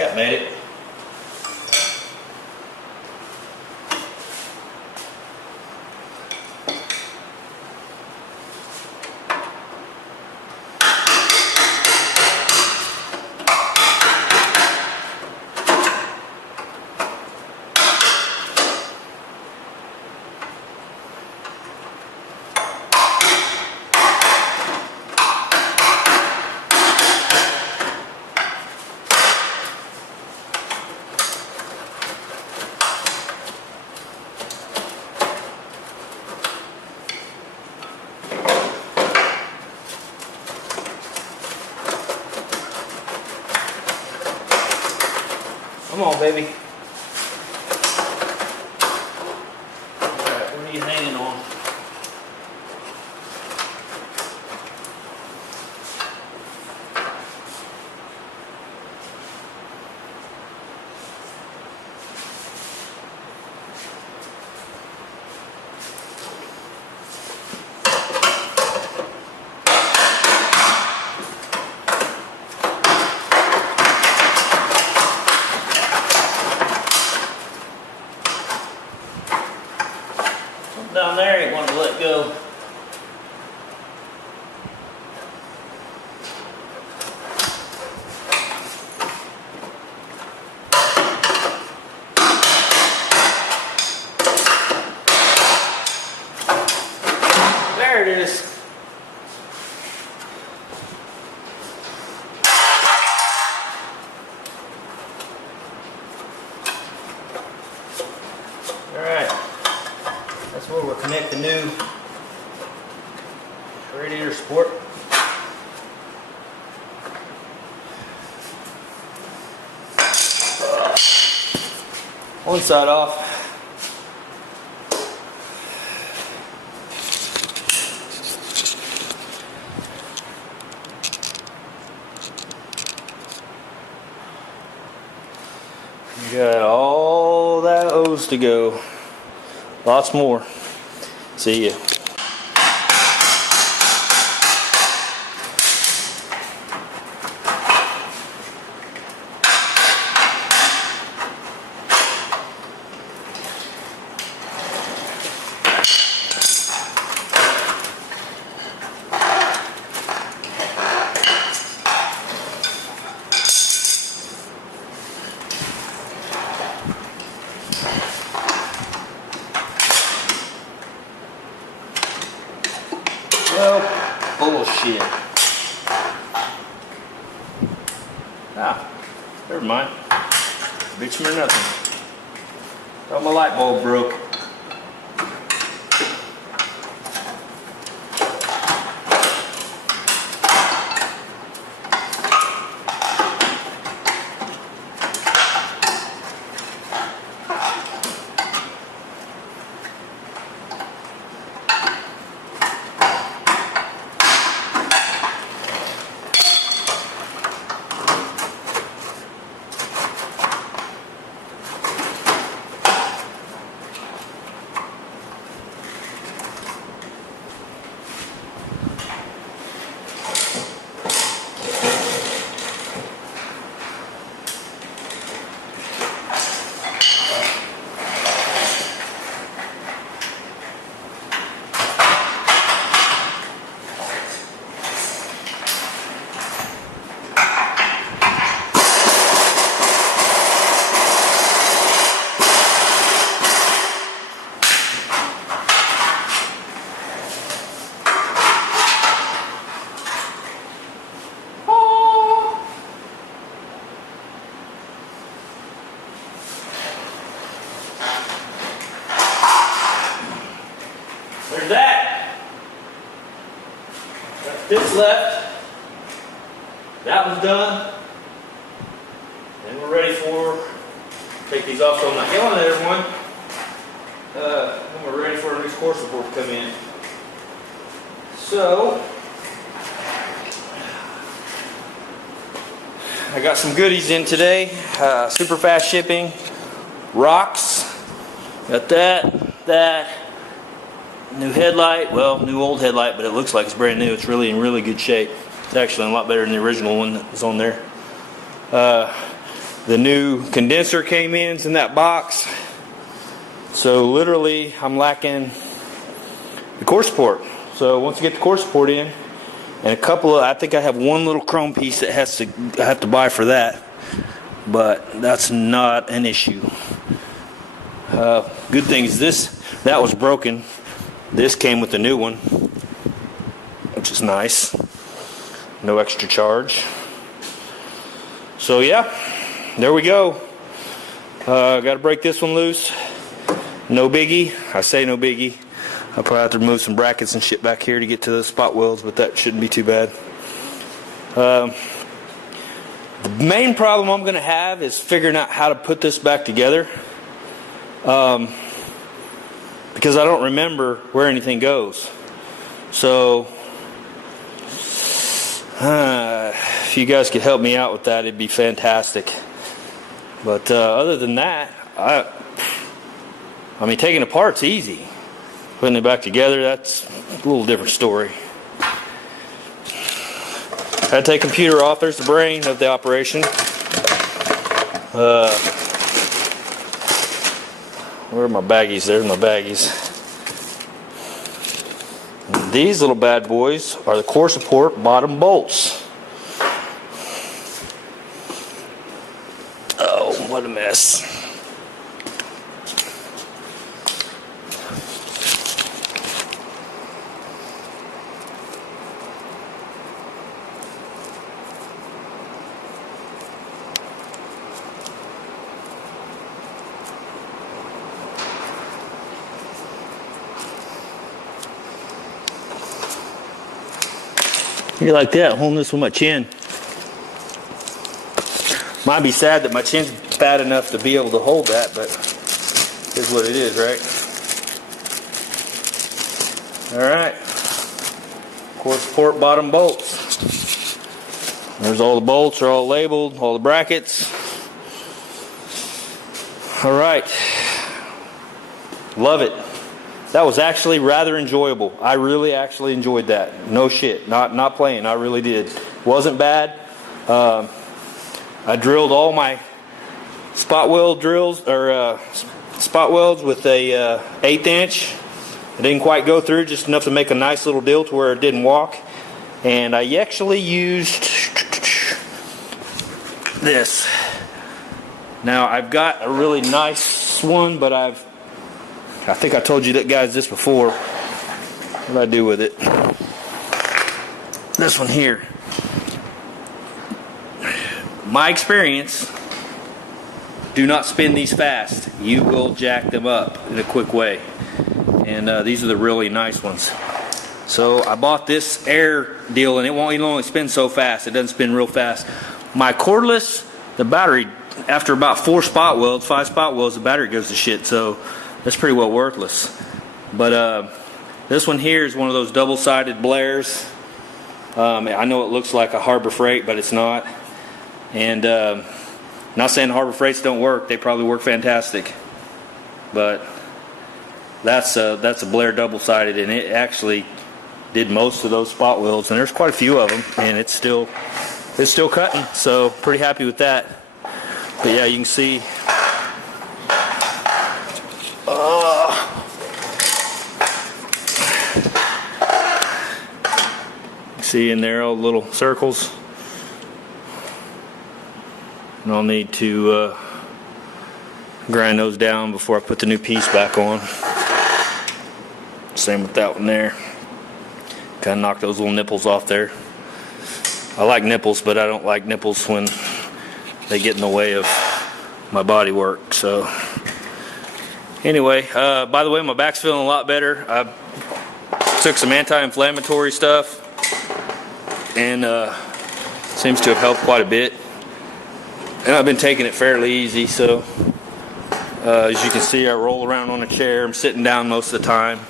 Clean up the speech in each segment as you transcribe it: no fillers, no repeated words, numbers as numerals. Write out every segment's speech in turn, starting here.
Cat made it. Come on, baby. Alright, what are you hanging on? Down there, you want to let go. There it is. All right. That's where we'll connect the new radiator support. One side off. You got all that hose to go. Lots more. See ya. Well, bullshit. Ah, never mind. Bitumen or nothing. Thought my light bulb broke. There's that. Got this left. That one's done. And we're ready for, take these off so I'm not yelling at everyone. When we're ready for our new core support to come in. So, I got some goodies in today. Super fast shipping. Rocks. Got that. New headlight, well, new old headlight, but it looks like it's brand new. It's really in really good shape. It's actually a lot better than the original one that was on there. The The new condenser came in that box. So literally I'm lacking the core support. So once you get the core support in, and a couple of, I think I have one little chrome piece that I have to buy for that, but that's not an issue. Good thing is that was broken. This came with the new one, which is nice. No extra charge. So yeah, there we go. Got to break this one loose. No biggie. I say no biggie. I'll probably have to remove some brackets and shit back here to get to the spot welds, but that shouldn't be too bad. The main problem I'm going to have is figuring out how to put this back together. Because I don't remember where anything goes. So, if you guys could help me out with that, it'd be fantastic. But other than that, I mean, taking it apart's easy. Putting it back together, that's a little different story. Had to take computer off. There's the brain of the operation. Where are my baggies? There's my baggies. And these little bad boys are the core support bottom bolts. Oh, what a mess. You're like that, holding this with my chin. Might be sad that my chin's fat enough to be able to hold that, but here's what it is, right? Alright. Core support bottom bolts. There's all the bolts, are all labeled, all the brackets. Alright. Love it. That was actually rather enjoyable. I really actually enjoyed that. No shit. Not playing. I really did. Wasn't bad. I drilled all my spot weld drills or spot welds with a 1/8 inch. It didn't quite go through, just enough to make a nice little deal to where it didn't walk. And I actually used this. Now I've got a really nice one, but I think I told you that guys this before. What did I do with it? This one here. My experience, do not spin these fast. You will jack them up in a quick way. And these are the really nice ones. So I bought this air deal, and it'll only spin so fast. It doesn't spin real fast. My cordless, the battery, after about 5 spot welds, the battery goes to shit. So that's pretty well worthless. But this one here is one of those double-sided Blairs. I know it looks like a Harbor Freight, but it's not. And not saying Harbor Freights don't work. They probably work fantastic. But that's a Blair double-sided, and it actually did most of those spot welds. And there's quite a few of them, and it's still cutting. So pretty happy with that. But yeah, you can see. See in there all the little circles. And I'll need to grind those down before I put the new piece back on. Same with that one there. Kind of knock those little nipples off there. I like nipples, but I don't like nipples when they get in the way of my body work. So anyway, by the way, my back's feeling a lot better. I took some anti-inflammatory stuff, and seems to have helped quite a bit. And I've been taking it fairly easy, so as you can see, I roll around on a chair. I'm sitting down most of the time.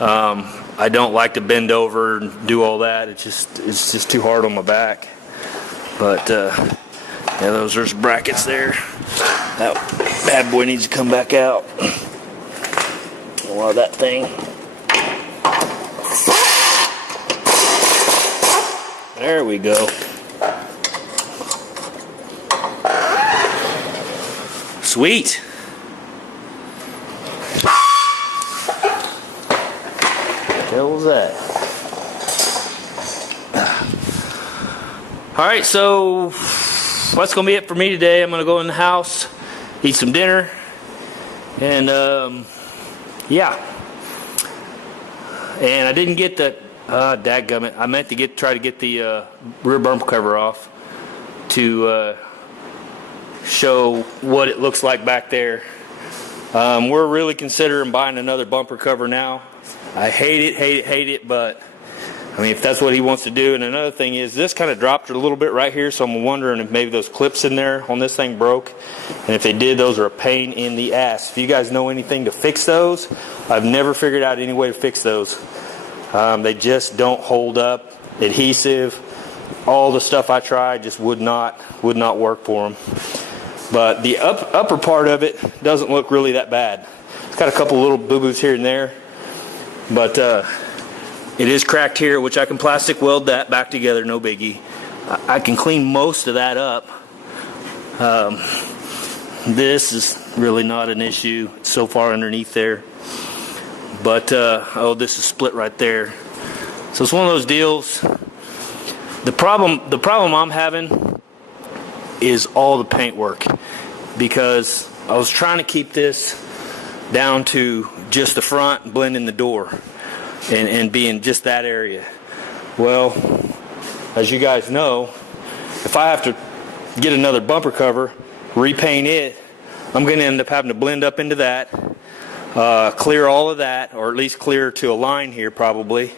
I don't like to bend over and do all that. It's just too hard on my back. But yeah, those are brackets there. That bad boy needs to come back out. I want that thing. There we go. Sweet. Hell was that? Alright, so that's gonna be it for me today. I'm gonna go in the house, eat some dinner, and yeah. And I didn't get the dadgummit. I meant to try to get the rear bumper cover off to show what it looks like back there. We're really considering buying another bumper cover now. I hate it, but I mean, if that's what he wants to do. And another thing is, this kind of dropped a little bit right here, so I'm wondering if maybe those clips in there on this thing broke. And if they did, those are a pain in the ass. If you guys know anything to fix those, I've never figured out any way to fix those. They just don't hold up. Adhesive, all the stuff I tried just would not work for them. But the upper part of it doesn't look really that bad. It's got a couple little boo-boos here and there, but it is cracked here, which I can plastic weld that back together, no biggie. I can clean most of that up. This is really not an issue. It's so far underneath there. But, oh, this is split right there. So it's one of those deals. The problem I'm having is all the paint work, because I was trying to keep this down to just the front and blend in the door and be in just that area. Well, as you guys know, if I have to get another bumper cover, repaint it, I'm going to end up having to blend up into that, clear all of that, or at least clear to a line here probably.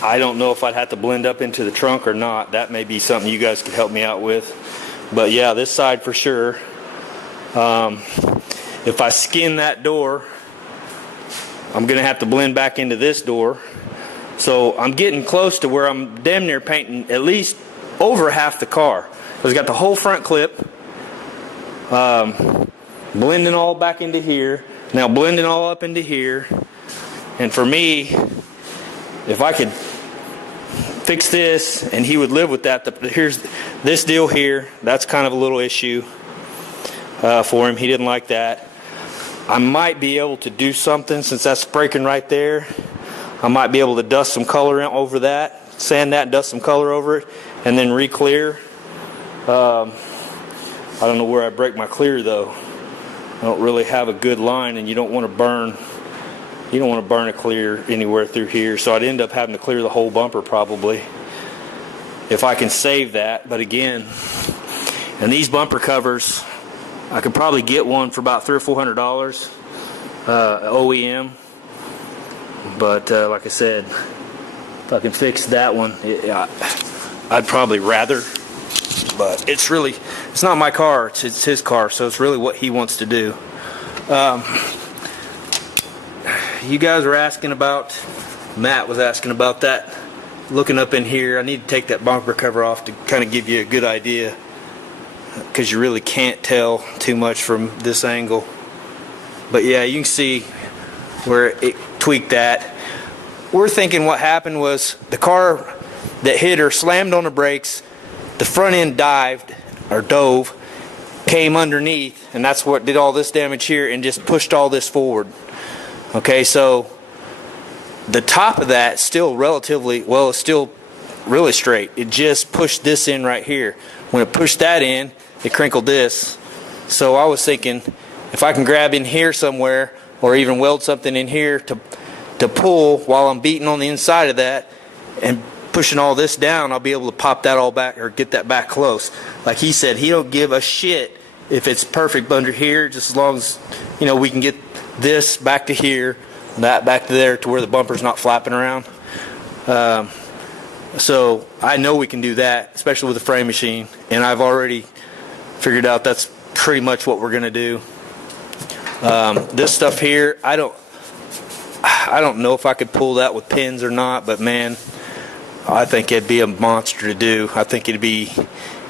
I don't know if I'd have to blend up into the trunk or not. That may be something you guys could help me out with. But yeah, this side for sure. If I skin that door, I'm going to have to blend back into this door. So I'm getting close to where I'm damn near painting at least over half the car. It's got the whole front clip. Blending all back into here. Now blending all up into here. And for me, if I could fix this and he would live with that, here's this deal here. That's kind of a little issue for him. He didn't like that. I might be able to do something, since that's breaking right there. I might be able to dust some color over that, sand that, dust some color over it, and then re-clear. I don't know where I break my clear though. I don't really have a good line, and you don't want to burn. You don't want to burn a clear anywhere through here, so I'd end up having to clear the whole bumper probably, if I can save that. But again, and these bumper covers, I could probably get one for about $300 or $400 OEM. But like I said, if I can fix that one, I'd probably rather. But it's not my car, it's his car, so it's really what he wants to do. You guys were asking about, Matt was asking about that, looking up in here. I need to take that bumper cover off to kind of give you a good idea, because you really can't tell too much from this angle. But yeah, you can see where it tweaked that. We're thinking what happened was the car that hit her slammed on the brakes, the front end dived, or dove, came underneath, and that's what did all this damage here and just pushed all this forward. Okay, so the top of that still relatively, well, it's still really straight. It just pushed this in right here. When it pushed that in, it crinkled this. So I was thinking, if I can grab in here somewhere, or even weld something in here to pull while I'm beating on the inside of that and pushing all this down, I'll be able to pop that all back, or get that back close. Like he said, he don't give a shit if it's perfect under here, just as long as, you know, we can get this back to here, that back to there, to where the bumper's not flapping around. So I know we can do that, especially with the frame machine, and I've already figured out that's pretty much what we're gonna do. This stuff here, I don't know if I could pull that with pins or not, but man, I think it'd be a monster to do. I think it'd be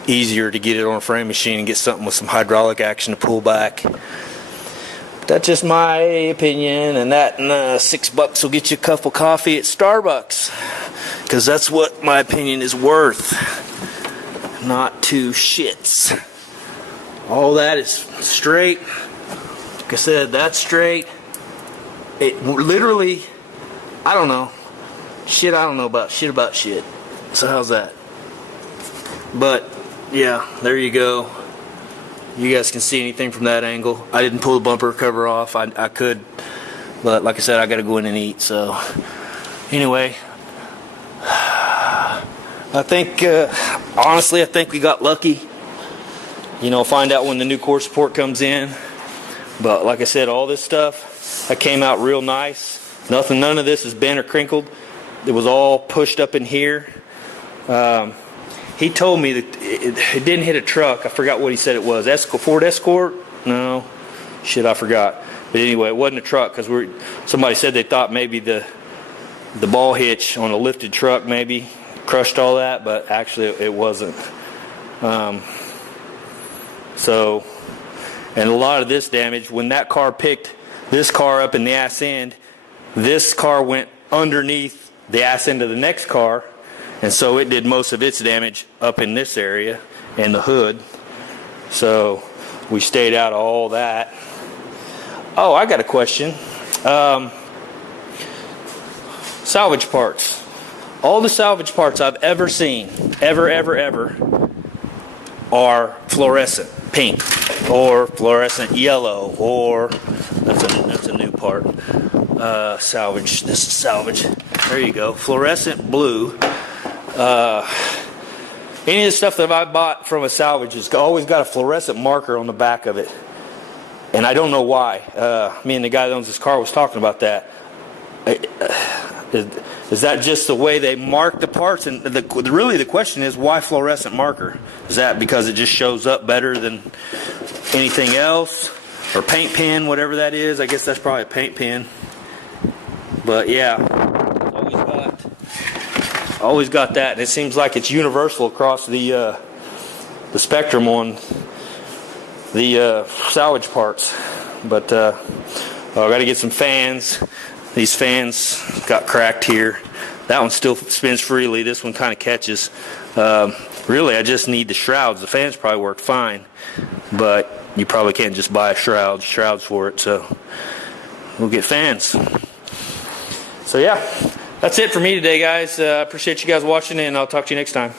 easier to get it on a frame machine and get something with some hydraulic action to pull back. That's just my opinion, and that and $6 will get you a cup of coffee at Starbucks, because that's what my opinion is worth. Not 2 shits. All that is straight. Like I said, that's straight. It literally, I don't know. I don't know about shit. So how's that? But yeah, there you go. You guys can see anything from that angle. I didn't pull the bumper cover off. I could, but like I said, I got to go in and eat. So anyway, I think honestly, I think we got lucky. You know, find out when the new core support comes in. But like I said, all this stuff that came out real nice. None of this is bent or crinkled. It was all pushed up in here. He told me that it didn't hit a truck. I forgot what he said it was. Ford Escort? No. Shit, I forgot. But anyway, it wasn't a truck because somebody said they thought maybe the ball hitch on a lifted truck maybe crushed all that, but actually it wasn't. So, and a lot of this damage, when that car picked this car up in the ass end, this car went underneath the ass end of the next car. And so it did most of its damage up in this area and the hood. So we stayed out of all that. Oh, I got a question. Salvage parts. All the salvage parts I've ever seen, ever, are fluorescent pink or fluorescent yellow, or that's a new part. Salvage. This is salvage. There you go. Fluorescent blue. Any of the stuff that I bought from a salvage has always got a fluorescent marker on the back of it, and I don't know why. Me and the guy that owns this car was talking about that. Is that just the way they mark the parts? And really the question is, why fluorescent marker? Is that because it just shows up better than anything else? Or paint pen, whatever that is. I guess that's probably a paint pen. But yeah, always got that. And it seems like it's universal across the spectrum on the salvage parts. But I got to get some fans. These fans got cracked here. That one still spins freely. This one kind of catches. Really, I just need the shrouds. The fans probably work fine, but you probably can't just buy shrouds for it. So we'll get fans. So yeah, that's it for me today, guys. Appreciate you guys watching, and I'll talk to you next time.